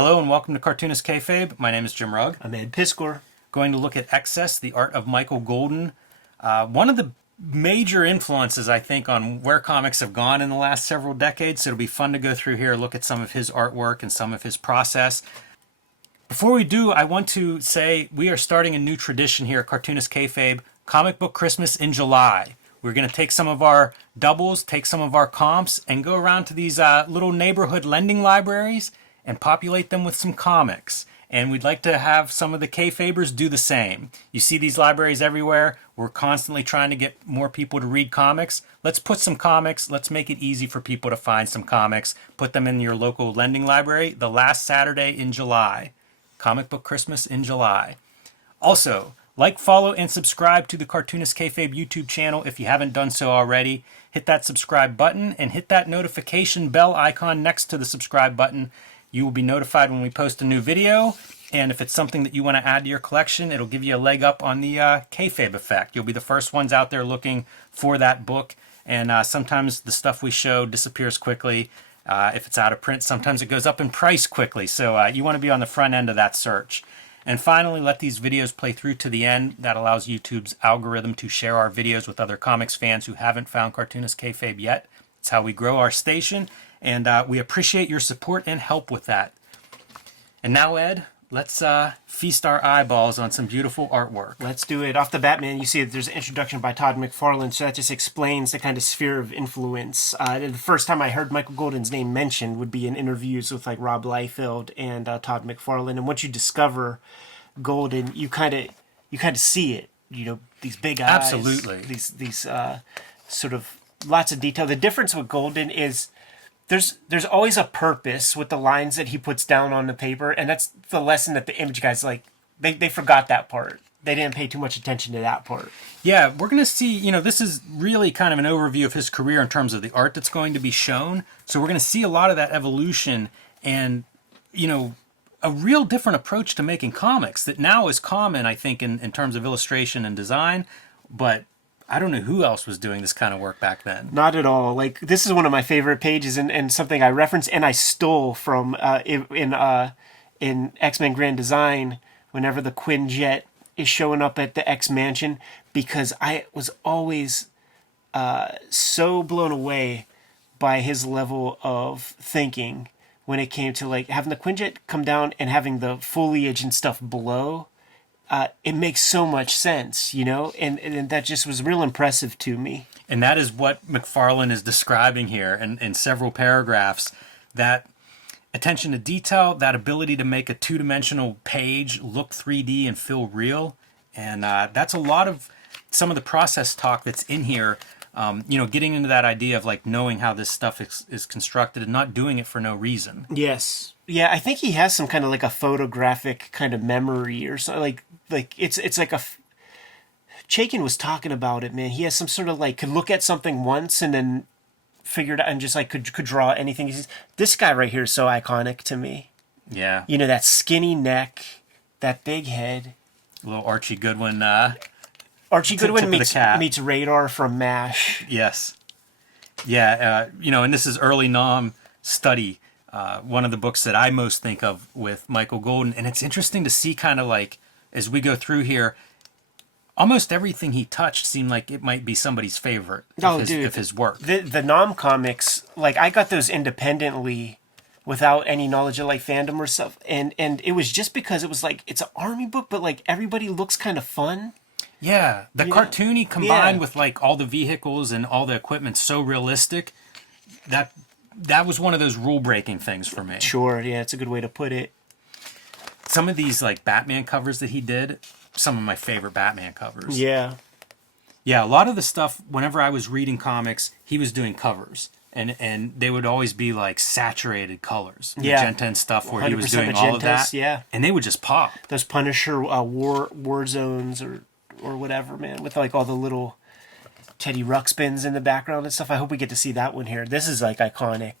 Hello and welcome to Cartoonist Kayfabe. My name is Jim Rugg. I'm Ed Piskor. Going to look at Excess, the art of Michael Golden. One of the major influences, I think, on where comics have gone in the last several decades. So it'll be fun to go through here, look at some of his artwork and some of his process. Before we do, I want to say we are starting a new tradition here at Cartoonist Kayfabe, Comic Book Christmas in July. We're going to take some of our doubles, take some of our comps, and go around to these little neighborhood lending libraries and populate them with some comics. And we'd like to have some of the Kayfabers do the same. You see these libraries everywhere. We're constantly trying to get more people to read comics. Let's put some comics. Let's make it easy for people to find some comics. Put them in your local lending library the last Saturday in July. Comic Book Christmas in July. Also, like, follow, and subscribe to the Cartoonist Kayfabe YouTube channel if you haven't done so already. Hit that subscribe button and hit that notification bell icon next to the subscribe button. You will be notified when we post a new video, and if it's something that you want to add to your collection, it'll give you a leg up on the Kayfabe effect. You'll be the first ones out there looking for that book, and sometimes the stuff we show disappears quickly. If it's out of print, sometimes it goes up in price quickly, so you want to be on the front end of that search. And finally, let these videos play through to the end. That allows YouTube's algorithm to share our videos with other comics fans who haven't found Cartoonist Kayfabe yet. It's how we grow our station, and we appreciate your support and help with that. And now, Ed, let's feast our eyeballs on some beautiful artwork. Let's do it. Off the bat, man, you see that there's an introduction by Todd McFarlane, so that just explains the kind of sphere of influence. The first time I heard Michael Golden's name mentioned would be in interviews with like Rob Liefeld and Todd McFarlane. And once you discover Golden, you kind of see it. You know, these big eyes, Absolutely. These sort of lots of detail. The difference with Golden is there's always a purpose with the lines that he puts down on the paper, and that's the lesson that the image guys, like, they forgot that part. They didn't pay too much attention to that part. Yeah, we're going to see, you know, this is really kind of an overview of his career in terms of the art that's going to be shown. So we're going to see a lot of that evolution and, you know, a real different approach to making comics that now is common, I think, in terms of illustration and design, but I don't know who else was doing this kind of work back then. Not at all. Like, this is one of my favorite pages and something I referenced and I stole from in X-Men Grand Design whenever the Quinjet is showing up at the X Mansion, because I was always so blown away by his level of thinking when it came to like having the Quinjet come down and having the foliage and stuff below. It makes so much sense, you know, and that just was real impressive to me. And that is what McFarlane is describing here in several paragraphs, that attention to detail, that ability to make a two-dimensional page look 3D and feel real. And that's a lot of some of the process talk that's in here, you know, getting into that idea of like knowing how this stuff is constructed and not doing it for no reason. Yes. Yeah, I think he has some kind of like a photographic kind of memory or something. Like it's like Chaykin was talking about it, man. He has some sort of like could look at something once and then figure it out and just like could draw anything. He says, this guy right here is so iconic to me. Yeah. You know, that skinny neck, that big head. A little Archie Goodwin. Archie Goodwin Tip meets Radar from MASH. Yes. Yeah, you know, and this is early Nom study. One of the books that I most think of with Michael Golden. And it's interesting to see kind of like, as we go through here, almost everything he touched seemed like it might be somebody's favorite of his work. The Nom comics, like I got those independently without any knowledge of like fandom or stuff. And it was just because it was like, it's an army book, but like everybody looks kind of fun. Yeah, the cartoony combined with like all the vehicles and all the equipment so realistic, that was one of those rule-breaking things for me. Sure, yeah, it's a good way to put it. Some of these like Batman covers that he did, some of my favorite Batman covers. Yeah. Yeah, a lot of the stuff, whenever I was reading comics, he was doing covers. And they would always be like saturated colors. Yeah. Magenta and stuff where he was doing all of magentas, that. yeah. And they would just pop. Those Punisher war zones or whatever, man, with like all the little Teddy Ruxpins in the background and stuff. I hope we get to see that one here. This is like iconic.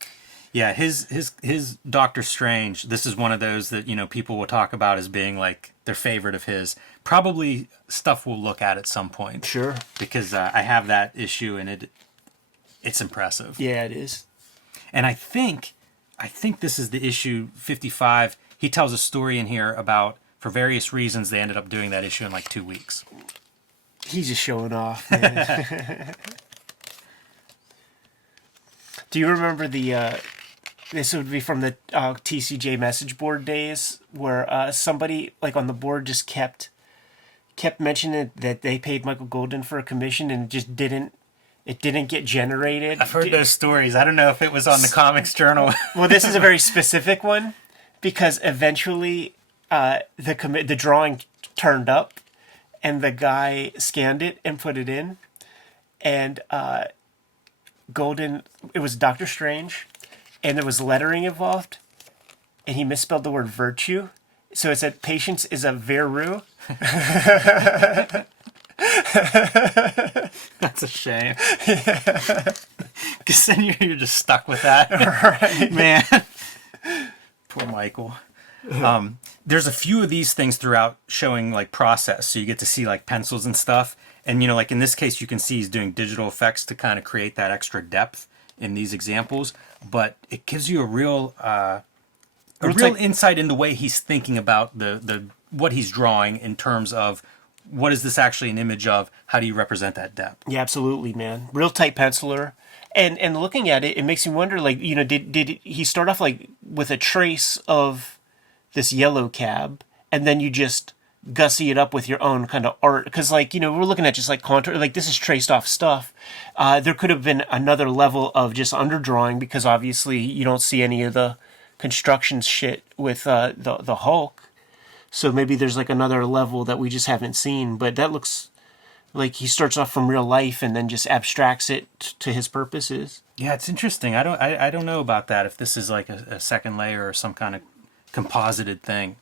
Yeah, his Doctor Strange, this is one of those that, you know, people will talk about as being like their favorite of his. Probably stuff we'll look at some point. Sure. Because I have that issue and it's impressive. Yeah, it is. And I think this is the issue 55. he tells a story in here about, for various reasons, they ended up doing that issue in like 2 weeks. He's just showing off, man. Do you remember this would be from the TCJ message board days, where somebody like on the board just kept mentioning that they paid Michael Golden for a commission and it didn't get generated? I've heard those stories. I don't know if it was on the Comics Journal. Well, this is a very specific one, because eventually the drawing turned up and the guy scanned it and put it in, and Golden, it was Doctor Strange, and there was lettering involved, and he misspelled the word virtue, so it said patience is a veru. That's a shame. Because then you're just stuck with that. Right. Man. Poor Michael. There's a few of these things throughout showing like process. So you get to see like pencils and stuff. And, like in this case, you can see he's doing digital effects to kind of create that extra depth in these examples. But it gives you a real insight into the way he's thinking about the what he's drawing in terms of what is this actually an image of? How do you represent that depth? Yeah, absolutely, man. Real tight penciler. And looking at it, it makes me wonder, like, did he start off like with a trace of this yellow cab, and then you just gussy it up with your own kind of art? Because, like, we're looking at just like contour, like this is traced off stuff. There could have been another level of just underdrawing, because obviously you don't see any of the construction shit with the Hulk. So maybe there's like another level that we just haven't seen. But that looks like he starts off from real life and then just abstracts it to his purposes. Yeah, it's interesting. I don't know about that, if this is like a second layer or some kind of composited thing.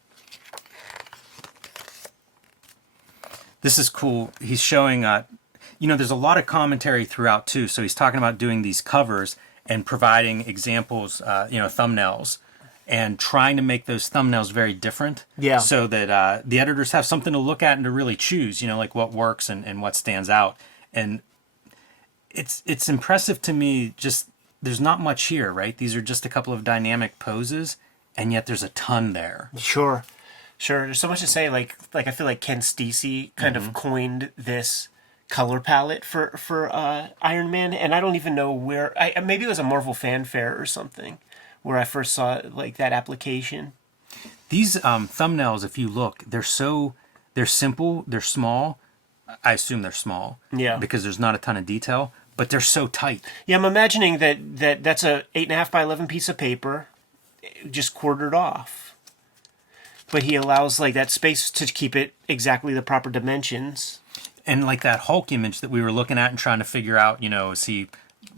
This is cool. He's showing, there's a lot of commentary throughout too. So he's talking about doing these covers and providing examples, thumbnails, and trying to make those thumbnails very different. Yeah. So that the editors have something to look at and to really choose, like what works and what stands out. And it's impressive to me, just there's not much here, right? These are just a couple of dynamic poses, and yet there's a ton there. Sure. There's so much to say. Like I feel like Ken Steacy kind of coined this color palette for Iron Man, and I don't even know where. Maybe it was a Marvel Fanfare or something where I first saw like that application. These thumbnails, if you look, they're simple, they're small. I assume they're small. Yeah. Because there's not a ton of detail, but they're so tight. Yeah, I'm imagining that's a 8.5 by 11 piece of paper, just quartered off. But he allows like that space to keep it exactly the proper dimensions. And like that Hulk image that we were looking at and trying to figure out,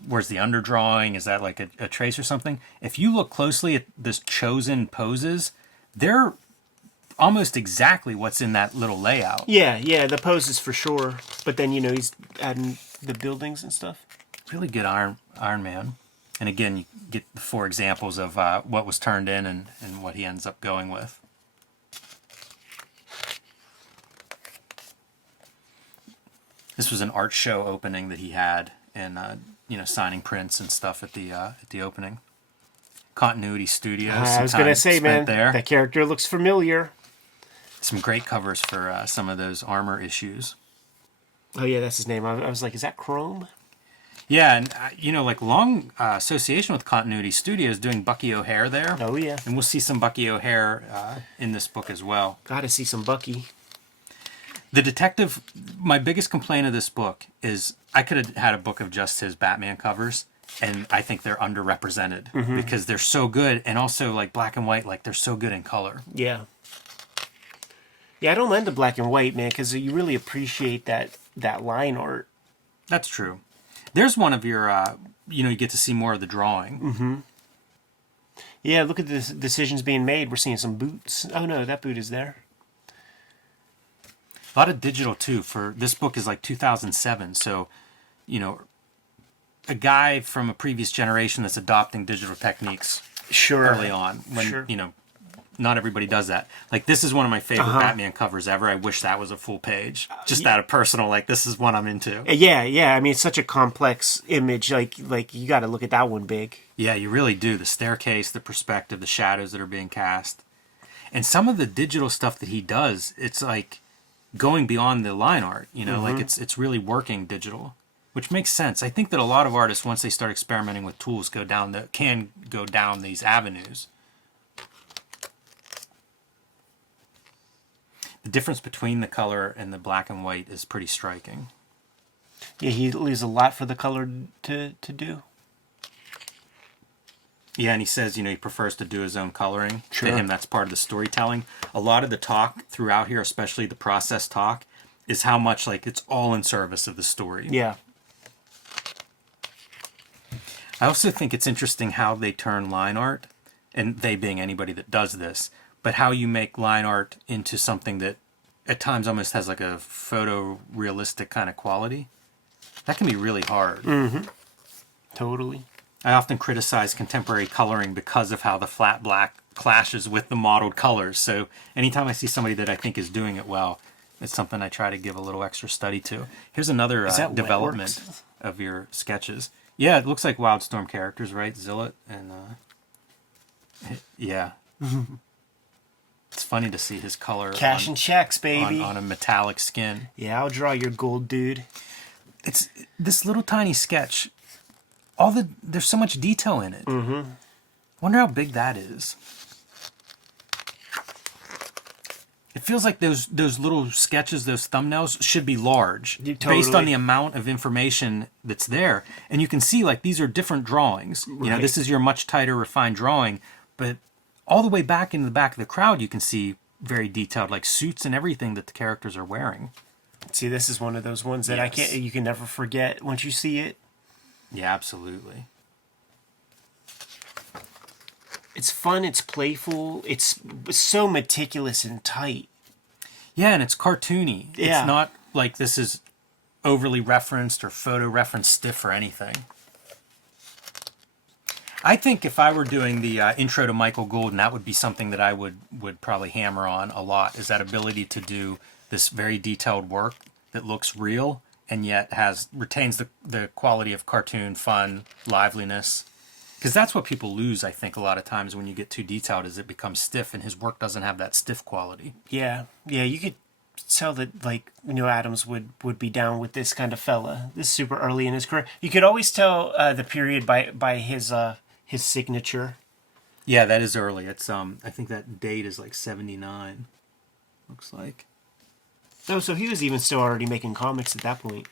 where's the underdrawing? Is that like a trace or something? If you look closely at this chosen poses, they're almost exactly what's in that little layout. Yeah, the poses for sure. But then, he's adding the buildings and stuff. Really good Iron Man. And again, you get the 4 examples of what was turned in and what he ends up going with. This was an art show opening that he had, and signing prints and stuff at the opening. Continuity Studios. I was gonna say, man, there. That character looks familiar. Some great covers for some of those armor issues. Oh yeah, that's his name. I was like, is that Chrome? Yeah, and like long association with Continuity Studios, doing Bucky O'Hare there. Oh yeah, and we'll see some Bucky O'Hare in this book as well. Gotta see some Bucky. The detective, my biggest complaint of this book is I could have had a book of just his Batman covers, and I think they're underrepresented because they're so good, and also like black and white, like they're so good in color. Yeah. Yeah, I don't mind the black and white, man, because you really appreciate that line art. That's true. There's one of your, you get to see more of the drawing. Mm-hmm. Yeah, look at the decisions being made. We're seeing some boots. Oh no, that boot is there. A lot of digital too. For this book is like 2007, so a guy from a previous generation that's adopting digital techniques early on. When not everybody does that. Like this is one of my favorite Batman covers ever. I wish that was a full page. Just out of personal, like this is what I'm into. Yeah. I mean, it's such a complex image. Like you got to look at that one big. Yeah, you really do. The staircase, the perspective, the shadows that are being cast. And some of the digital stuff that he does, it's like going beyond the line art, you know, like it's really working digital, which makes sense. I think that a lot of artists, once they start experimenting with tools, can go down these avenues. The difference between the color and the black and white is pretty striking. Yeah, he leaves a lot for the color to do. Yeah, and he says, you know, he prefers to do his own coloring. Sure. To him, that's part of the storytelling. A lot of the talk throughout here, especially the process talk, is how much, like, it's all in service of the story. Yeah. I also think it's interesting how they turn line art, and they being anybody that does this, but how you make line art into something that at times almost has like a photorealistic kind of quality. That can be really hard. Totally. I often criticize contemporary coloring because of how the flat black clashes with the mottled colors. So anytime I see somebody that I think is doing it well, it's something I try to give a little extra study to. Here's another development of your sketches. Yeah, it looks like Wildstorm characters, right? Zillet and yeah. It's funny to see his color. Cash and checks, baby. On a metallic skin. Yeah, I'll draw your gold dude. It's this little tiny sketch. There's so much detail in it. Wonder how big that is. It feels like those little sketches, those thumbnails, should be large, based on the amount of information that's there. And you can see, like, these are different drawings. Right. You know, this is your much tighter, refined drawing, but all the way back in the back of the crowd, you can see very detailed, like, suits and everything that the characters are wearing. See, this is one of those ones that you can never forget once you see it. Yeah, absolutely. It's fun, it's playful, it's so meticulous and tight. Yeah, and it's cartoony. Yeah. It's not like this is overly referenced or photo reference stiff or anything. I think if I were doing the intro to Michael Golden, that would be something that I would probably hammer on a lot, is that ability to do this very detailed work that looks real and yet retains the quality of cartoon, fun, liveliness. Because that's what people lose, I think, a lot of times when you get too detailed, is it becomes stiff, and his work doesn't have that stiff quality. Yeah, you could tell that, like, Adams would be down with this kind of fella. This is super early in his career. You could always tell the period by his signature. Yeah, that is early. It's I think that date is like 79. Looks like. Oh, so he was even still already making comics at that point.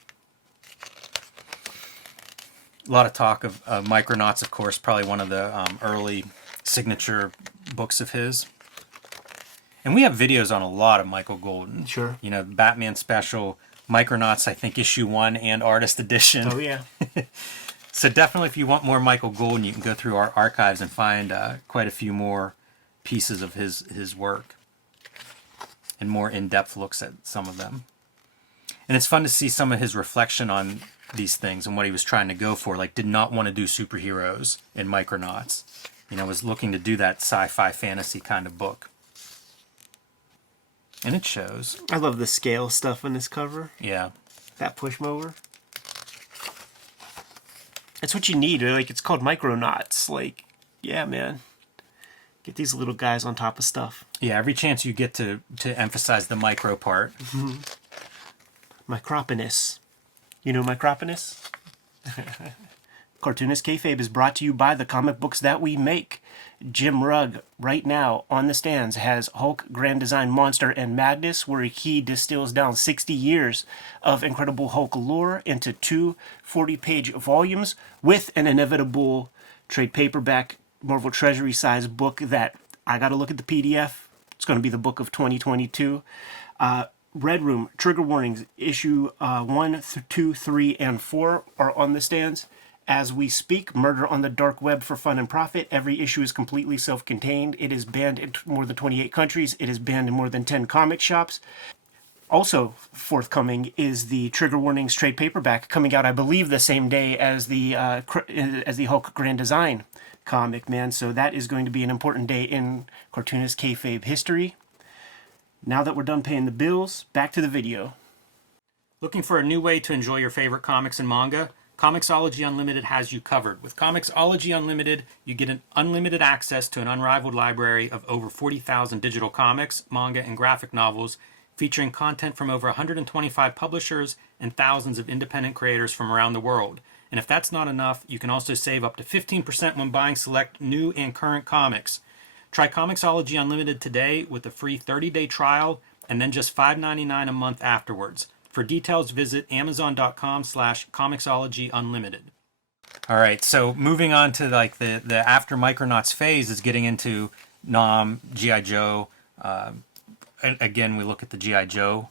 A lot of talk of Micronauts, of course, probably one of the early signature books of his. And we have videos on a lot of Michael Golden. Sure. You know, Batman Special, Micronauts, I think issue 1 and Artist Edition. Oh, yeah. So definitely, if you want more Michael Golden, you can go through our archives and find quite a few more pieces of his work. And more in-depth looks at some of them. And it's fun to see some of his reflection on these things and what he was trying to go for. Like, did not want to do superheroes in Micronauts. You know, was looking to do that sci-fi fantasy kind of book. And it shows. I love the scale stuff on this cover. Yeah. That push mower. That's what you need. Like, it's called Micronauts. Like, yeah, man. Get these little guys on top of stuff. Yeah, every chance you get to emphasize the micro part. Microponus. You know Microponus? Cartoonist Kayfabe is brought to you by the comic books that we make. Jim Rugg, right now, on the stands, has Hulk Grand Design Monster and Madness, where he distills down 60 years of Incredible Hulk lore into two 40-page volumes with an inevitable trade paperback Marvel Treasury size book that I got to look at the PDF. It's going to be the book of 2022. Red Room, Trigger Warnings, issue 1, 2, 3, and 4 are on the stands. As we speak, Murder on the Dark Web for Fun and Profit. Every issue is completely self-contained. It is banned in more than 28 countries. It is banned in more than 10 comic shops. Also forthcoming is the Trigger Warnings trade paperback, coming out, I believe, the same day as the Hulk Grand Design comic, man. So that is going to be an important day in Cartoonist Kayfabe history. Now that we're done paying the bills, back to the video. Looking for a new way to enjoy your favorite comics and manga? Comixology Unlimited has you covered. With Comixology Unlimited, you get an unlimited access to an unrivaled library of over 40,000 digital comics, manga, and graphic novels, featuring content from over 125 publishers and thousands of independent creators from around the world. And if that's not enough, you can also save up to 15% when buying select new and current comics. Try Comixology Unlimited today with a free 30-day trial and then just $5.99 a month afterwards. For details, visit amazon.com/Comixology-Unlimited. All right, so moving on to like the after Micronauts phase is getting into Nom, G.I. Joe. And again, we look at the G.I. Joe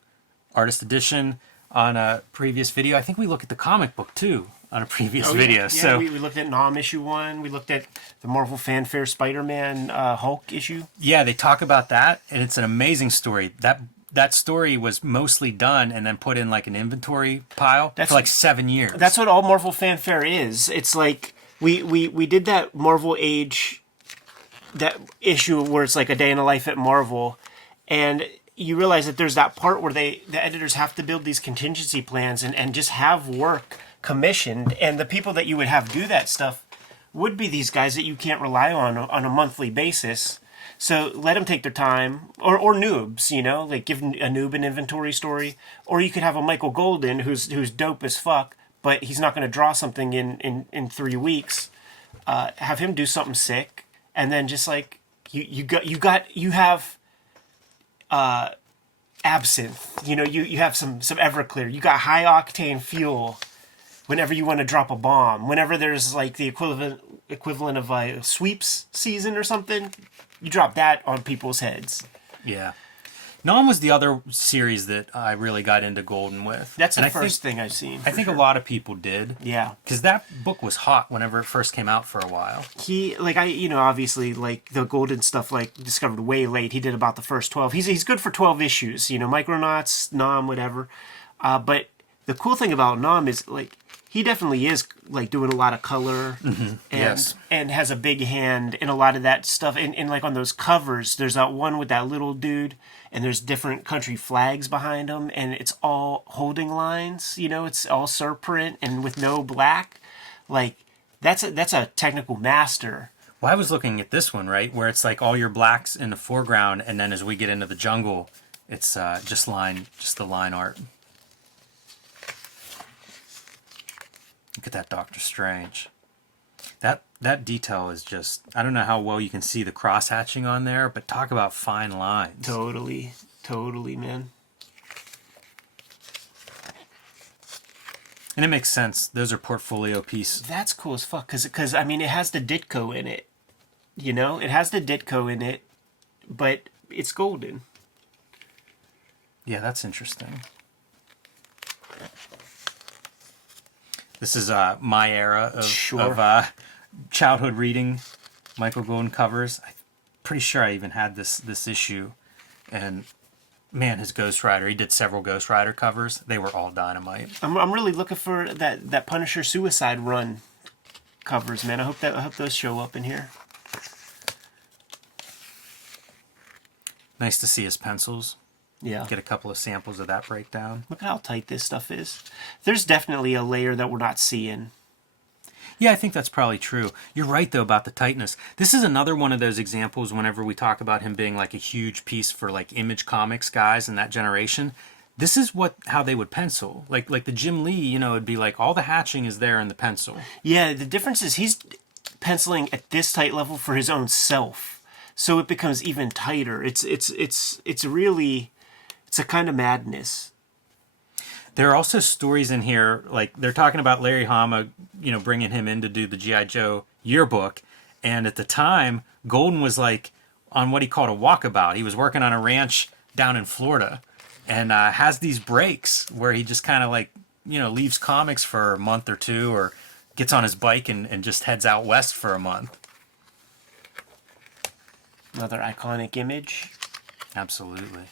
Artist Edition on a previous video. I think we look at the comic book too on a previous video. Yeah, so we looked at Nom issue 1. We looked at the Marvel Fanfare Spider-Man Hulk issue. yeah, they talk about that, and it's an amazing story. That story was mostly done and then put in like an inventory pile for like 7 years. That's what all Marvel Fanfare is. It's like we did that Marvel Age, that issue where it's like a day in the life at Marvel, and you realize that there's that part where the editors have to build these contingency plans and just have work commissioned, and the people that you would have do that stuff would be these guys that you can't rely on a monthly basis. So let them take their time, or noobs, you know, like give a noob an inventory story, or you could have a Michael Golden who's dope as fuck, but he's not going to draw something in 3 weeks. Have him do something sick, and then just like you have absinthe, you know, you have some Everclear, you got high octane fuel. Whenever you want to drop a bomb, whenever there's like the equivalent of a sweeps season or something, you drop that on people's heads. Yeah. Nom was the other series that I really got into Golden with. That's the first thing I've seen. I think a lot of people did. Yeah. Because that book was hot whenever it first came out for a while. Obviously, like the Golden stuff, like discovered way late. He did about the first 12. He's good for 12 issues, you know, Micronauts, Nom, whatever. But the cool thing about Nom is like, he definitely is like doing a lot of color and has a big hand in a lot of that stuff. And like on those covers, there's that one with that little dude, and there's different country flags behind him, and it's all holding lines. You know, it's all surprint and with no black. Like that's a technical master. Well, I was looking at this one, right, where it's like all your blacks in the foreground, and then as we get into the jungle, it's just the line art. Look at that Doctor Strange. That detail is just, I don't know how well you can see the cross hatching on there, but talk about fine lines. Totally, man. And it makes sense. Those are portfolio pieces. That's cool as fuck, because I mean, it has the Ditko in it. You know, it has the Ditko in it, but it's Golden. Yeah, that's interesting. This is my era of childhood reading Michael Golden covers. I'm pretty sure I even had this issue. And man, his Ghost Rider. He did several Ghost Rider covers. They were all dynamite. I'm really looking for that Punisher Suicide Run covers, man. I hope those show up in here. Nice to see his pencils. Yeah. Get a couple of samples of that breakdown. Look at how tight this stuff is. There's definitely a layer that we're not seeing. Yeah, I think that's probably true. You're right, though, about the tightness. This is another one of those examples whenever we talk about him being like a huge piece for like Image Comics guys in that generation. This is how they would pencil. Like the Jim Lee, you know, it'd be like all the hatching is there in the pencil. Yeah, the difference is he's penciling at this tight level for his own self. So it becomes even tighter. It's really... It's a kind of madness. There are also stories in here, like they're talking about Larry Hama, you know, bringing him in to do the G.I. Joe yearbook. And at the time, Golden was like on what he called a walkabout. He was working on a ranch down in Florida and has these breaks where he just kind of like, you know, leaves comics for a month or two or gets on his bike and just heads out west for a month. Another iconic image. Absolutely.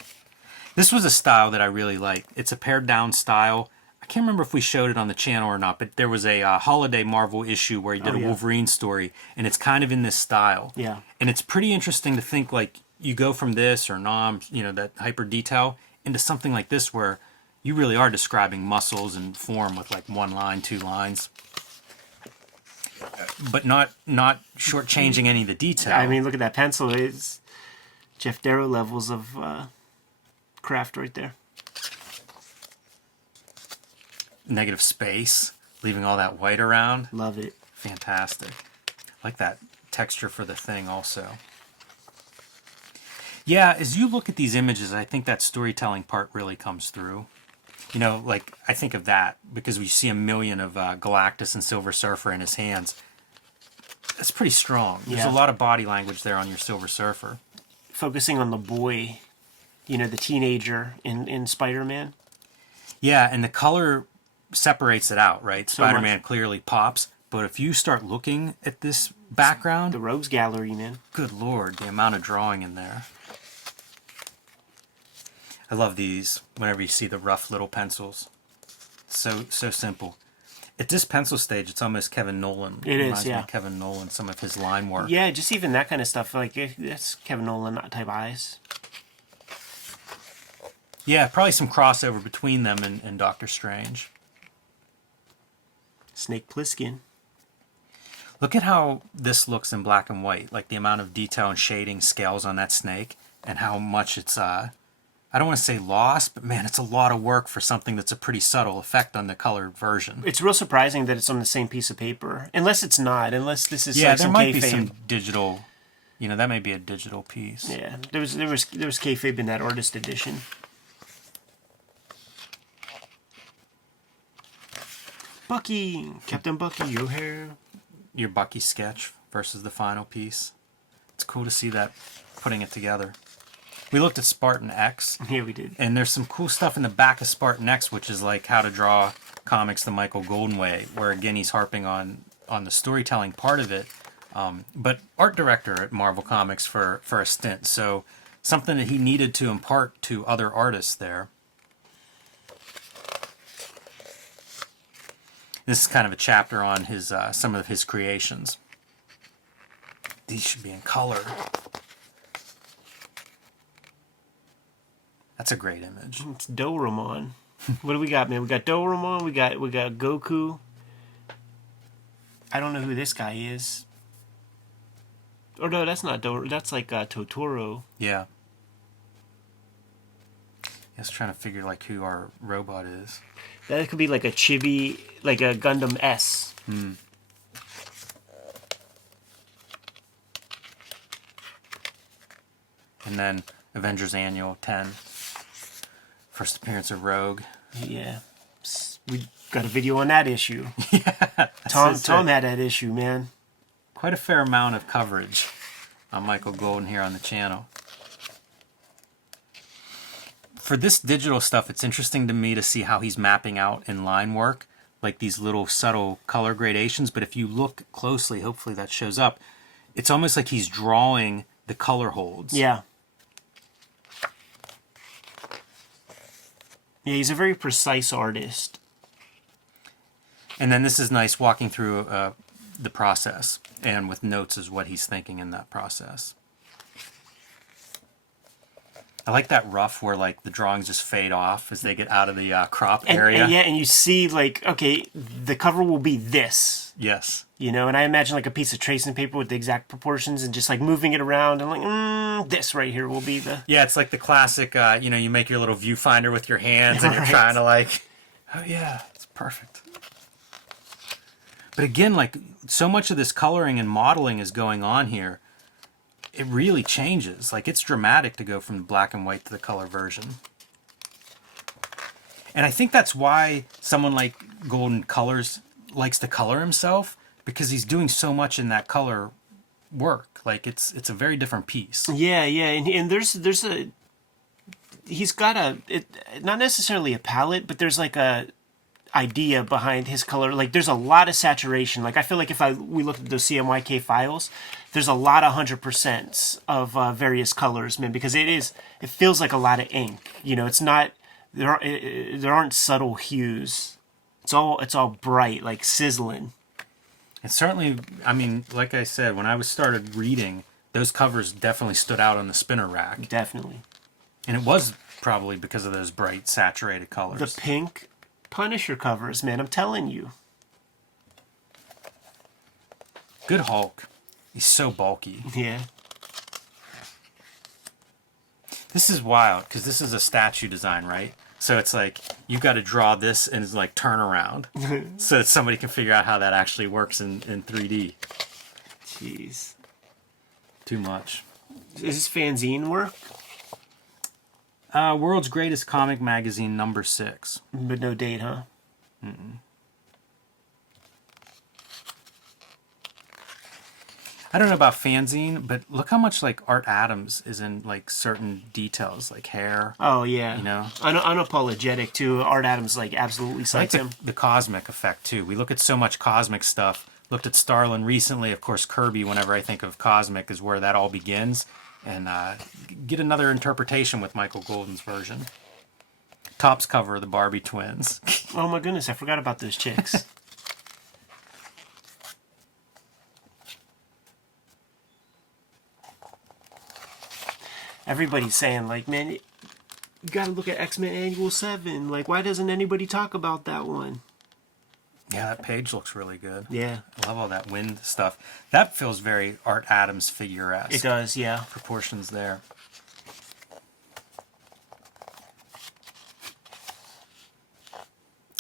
This was a style that I really liked. It's a pared down style. I can't remember if we showed it on the channel or not, but there was a holiday Marvel issue where he did a Wolverine story, and it's kind of in this style. Yeah. And it's pretty interesting to think like you go from this or Nom, you know, that hyper detail into something like this where you really are describing muscles and form with like one line, two lines, but not shortchanging any of the detail. I mean, look at that pencil. It's Jeff Darrow levels of craft right there. Negative space, leaving all that white around. Love it. Fantastic. Like that texture for the thing also. Yeah, as you look at these images, I think that storytelling part really comes through. You know, like, I think of that because we see a million of Galactus and Silver Surfer in his hands. That's pretty strong. There's a lot of body language there on your Silver Surfer. Focusing on the boy, you know, the teenager in Spider-Man. Yeah, and the color separates it out, right? So Spider-Man much. clearly pops, but if you start looking at this background, The Rogues Gallery, man. good lord, the amount of drawing in there. I love these whenever you see the rough little pencils. So simple. At this pencil stage, it's almost Kevin Nolan. It is, Reminds me yeah. of Kevin Nolan, some of his line work. Yeah, just even that kind of stuff. Like, that's Kevin Nolan type eyes. Yeah, probably some crossover between them and Doctor Strange. Snake Plissken. Look at how this looks in black and white, like the amount of detail and shading scales on that snake, and how much it's, I don't want to say lost, but man, it's a lot of work for something that's a pretty subtle effect on the colored version. It's real surprising that it's on the same piece of paper. Unless it's not. Unless this is Yeah, like there some might be kayfabe. some digital, you know, that may be a digital piece. Yeah, there was kayfabe in that artist edition. Bucky, Captain Bucky O'Hare. Your Bucky sketch versus the final piece. It's cool to see that, putting it together. We looked at Spartan X, Yeah, we did. and there's some cool stuff in the back of Spartan X, which is like how to draw comics the Michael Golden way, where again he's harping on the storytelling part of it, but art director at Marvel Comics for a stint, so something that he needed to impart to other artists there. This is kind of a chapter on his some of his creations. These should be in color. That's a great image. It's Doraemon. What do we got, man? We got Doraemon. We got Goku. I don't know who this guy is. Or no, that's not Doraemon. That's like Totoro. Yeah. I was trying to figure like who our robot is. That could be like a chibi, like a Gundam S. And then Avengers Annual 10. First appearance of Rogue. Yeah. We got a video on that issue. Yeah. Tom had that issue, man. Quite a fair amount of coverage on Michael Golden here on the channel. For this digital stuff, it's interesting to me to see how he's mapping out in line work, like these little subtle color gradations. But if you look closely, hopefully that shows up, it's almost like he's drawing the color holds. Yeah. Yeah, he's a very precise artist. And then this is nice walking through the process and with notes is what he's thinking in that process. I like that rough where like the drawings just fade off as they get out of the crop area. And you see like, okay, the cover will be this, Yes. you know, and I imagine like a piece of tracing paper with the exact proportions and just like moving it around and like, this right here will be the... Yeah, it's like the classic, you know, you make your little viewfinder with your hands and you're Right. trying to like, oh yeah, it's perfect. But again, like so much of this coloring and modeling is going on here. It really changes. Like it's dramatic to go from the black and white to the color version. And I think that's why someone like Golden Colors likes to color himself, because he's doing so much in that color work. Like it's a very different piece. Yeah, and there's a... He's got not necessarily a palette, but there's like a idea behind his color. Like there's a lot of saturation. Like I feel like if we looked at those CMYK files, there's a lot of 100% of various colors, man, because it feels like a lot of ink. You know, it's not, there aren't subtle hues. It's all bright, like sizzling. And certainly, I mean, like I said, when I started reading, those covers definitely stood out on the spinner rack. Definitely. And it was probably because of those bright, saturated The colors. pink Punisher covers, man, I'm telling you. Good Hulk. He's so bulky. Yeah. This is wild, because this is a statue design, right? So it's like, you got to draw this and it's like turn around. So that somebody can figure out how that actually works in 3D. Jeez. Too much. Is this fanzine work? World's Greatest Comic Magazine, number 6. But no date, huh? I don't know about fanzine, but look how much like Art Adams is in like certain details, like hair. Oh, yeah. You know? Unapologetic, too. Art Adams, like, absolutely I like cites him. the cosmic effect too. We look at so much cosmic stuff. Looked at Starlin recently, of course. Kirby, whenever I think of cosmic, is where that all begins. And get another interpretation with Michael Golden's version. Topps cover of the Barbie twins. Oh, my goodness. I forgot about those chicks. Everybody's saying, like, man, you gotta look at X-Men Annual 7. Like, why doesn't anybody talk about that one? Yeah, that page looks really good. Yeah. I love all that wind stuff. That feels very Art Adams figure-esque. It does, yeah. Proportions there.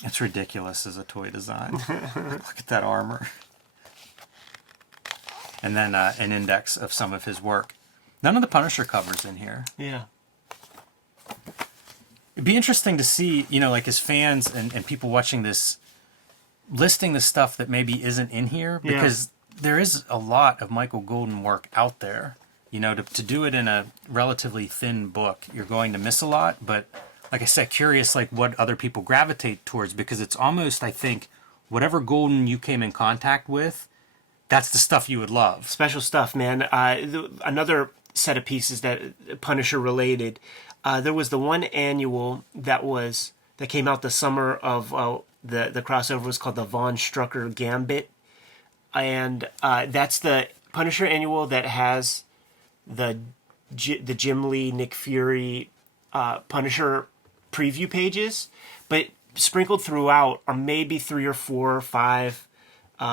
It's ridiculous as a toy design. Look at that armor. And then an index of some of his work. None of the Punisher covers in here. Yeah. It'd be interesting to see, you know, like as fans and people watching this, listing the stuff that maybe isn't in here, because there is a lot of Michael Golden work out there. You know, to do it in a relatively thin book, you're going to miss a lot. But like I said, curious like what other people gravitate towards, because it's almost, I think, whatever Golden you came in contact with, that's the stuff you would love. Special stuff, man. Another set of pieces that Punisher related. There was the one annual that came out the summer of the crossover was called the Von Strucker Gambit, and that's the Punisher annual that has the Jim Lee, Nick Fury, Punisher preview pages, but sprinkled throughout are maybe 3 or 4 or 5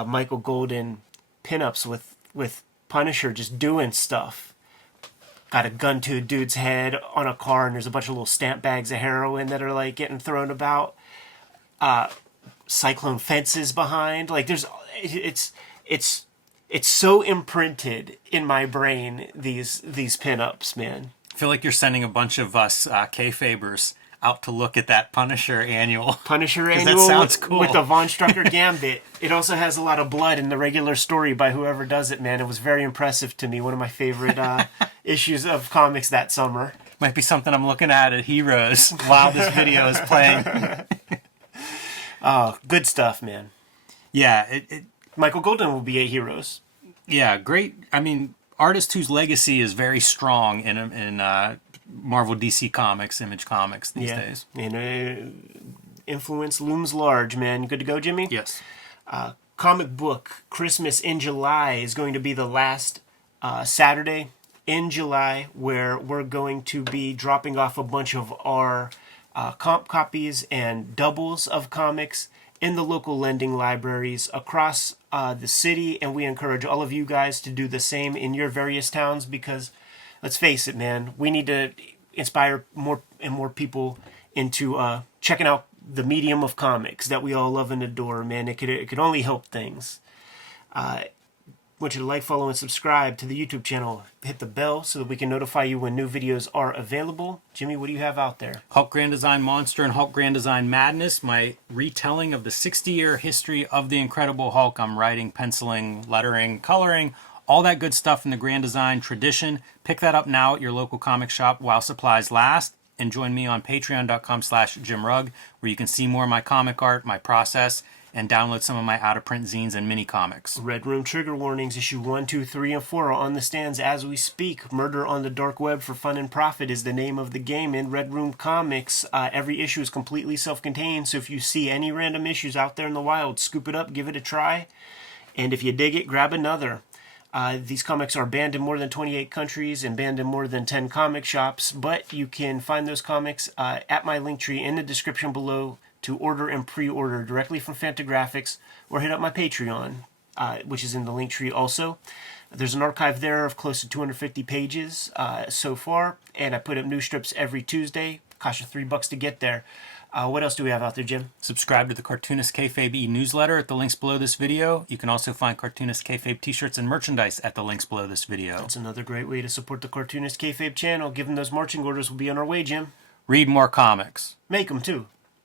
Michael Golden pinups with Punisher just doing stuff. Got a gun to a dude's head on a car, and there's a bunch of little stamp bags of heroin that are like getting thrown about. Cyclone fences behind. Like it's so imprinted in my brain, these pinups, man. I feel like you're sending a bunch of us Kayfabers out to look at that Punisher annual. Punisher that annual sounds cool. with the Von Strucker Gambit. It also has a lot of blood in the regular story by whoever does it, man. It was very impressive to me. One of my favorite issues of comics that summer. Might be something I'm looking at Heroes while this video is playing. Oh, good stuff, man. Yeah, Michael Golden will be at Heroes. Yeah, great. I mean, artist whose legacy is very strong in Marvel, DC Comics, Image Comics these days. And influence looms large, man. Good to go, Jimmy? Yes. Comic book Christmas in July is going to be the last Saturday in July, where we're going to be dropping off a bunch of our comp copies and doubles of comics in the local lending libraries across the city, and we encourage all of you guys to do the same in your various towns, because let's face it, man, we need to inspire more and more people into checking out the medium of comics that we all love and adore, man. It could only help things. Want you to like, follow, and subscribe to the YouTube channel. Hit the bell so that we can notify you when new videos are available. Jimmy, what do you have out there? Hulk Grand Design Monster and Hulk Grand Design Madness, my retelling of the 60-year history of the Incredible Hulk. I'm writing, penciling, lettering, coloring, all that good stuff in the Grand Design tradition. Pick that up now at your local comic shop while supplies last. And join me on patreon.com/JimRugg, where you can see more of my comic art, my process, and download some of my out-of-print zines and mini comics. Red Room Trigger Warnings, issue 1, 2, 3, and 4 are on the stands as we speak. Murder on the Dark Web for Fun and Profit is the name of the game in Red Room Comics. Every issue is completely self-contained, so if you see any random issues out there in the wild, scoop it up, give it a try. And if you dig it, grab another. These comics are banned in more than 28 countries and banned in more than 10 comic shops, but you can find those comics at my link tree in the description below to order and pre-order directly from Fantagraphics, or hit up my Patreon, which is in the link tree also. There's an archive there of close to 250 pages so far, and I put up new strips every Tuesday. Cost you $3 to get there. What else do we have out there, Jim? Subscribe to the Cartoonist Kayfabe e-newsletter at the links below this video. You can also find Cartoonist Kayfabe t-shirts and merchandise at the links below this video. That's another great way to support the Cartoonist Kayfabe channel. Given those marching orders will be on our way, Jim. Read more comics. Make them, too.